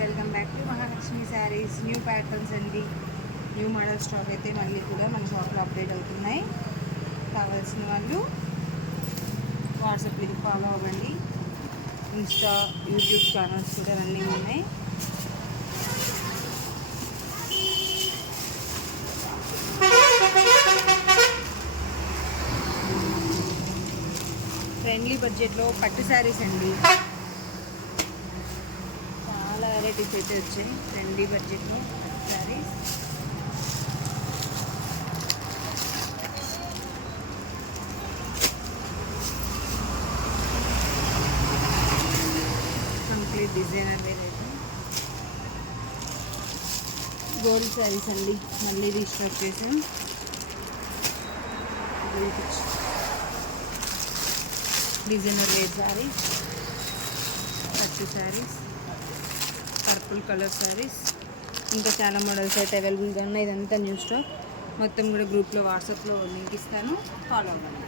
Welcome back to Mahalakshmi saris. New patterns అండి, new model stock అయితే మళ్ళీ కూడా మన షాప్లో అప్డేట్ అవుతున్నాయి. కావాల్సిన వాళ్ళు వాట్సాప్ లింక్ ఫాలో అవ్వండి. ఇన్స్టా, యూట్యూబ్ ఛానల్స్ కూడా రన్నింగ్ ఉన్నాయి. ఫ్రెండ్లీ బడ్జెట్లో పట్టు శారీస్ అండి, చాలా వెరైటీస్ అయితే వచ్చాయి. ఫ్రెండ్లీ బడ్జెట్లో పట్టు శారీస్, కంప్లీట్ డిజైనర్ వేర్ అయితే. గోల్డ్ శారీస్ అండి, మళ్ళీ రీస్టాక్ చేసాం. డిజైనర్ వేర్ శారీస్, పట్టు శారీస్, పర్పుల్ కలర్ శారీస్, ఇంకా చాలా మోడల్స్ అయితే అవైలబుల్గా ఉన్నాయి. ఇదంతా న్యూ స్టాక్. మొత్తం కూడా గ్రూప్లో వాట్సాప్లో లింక్ ఇస్తాను, ఫాలో అవ్వండి.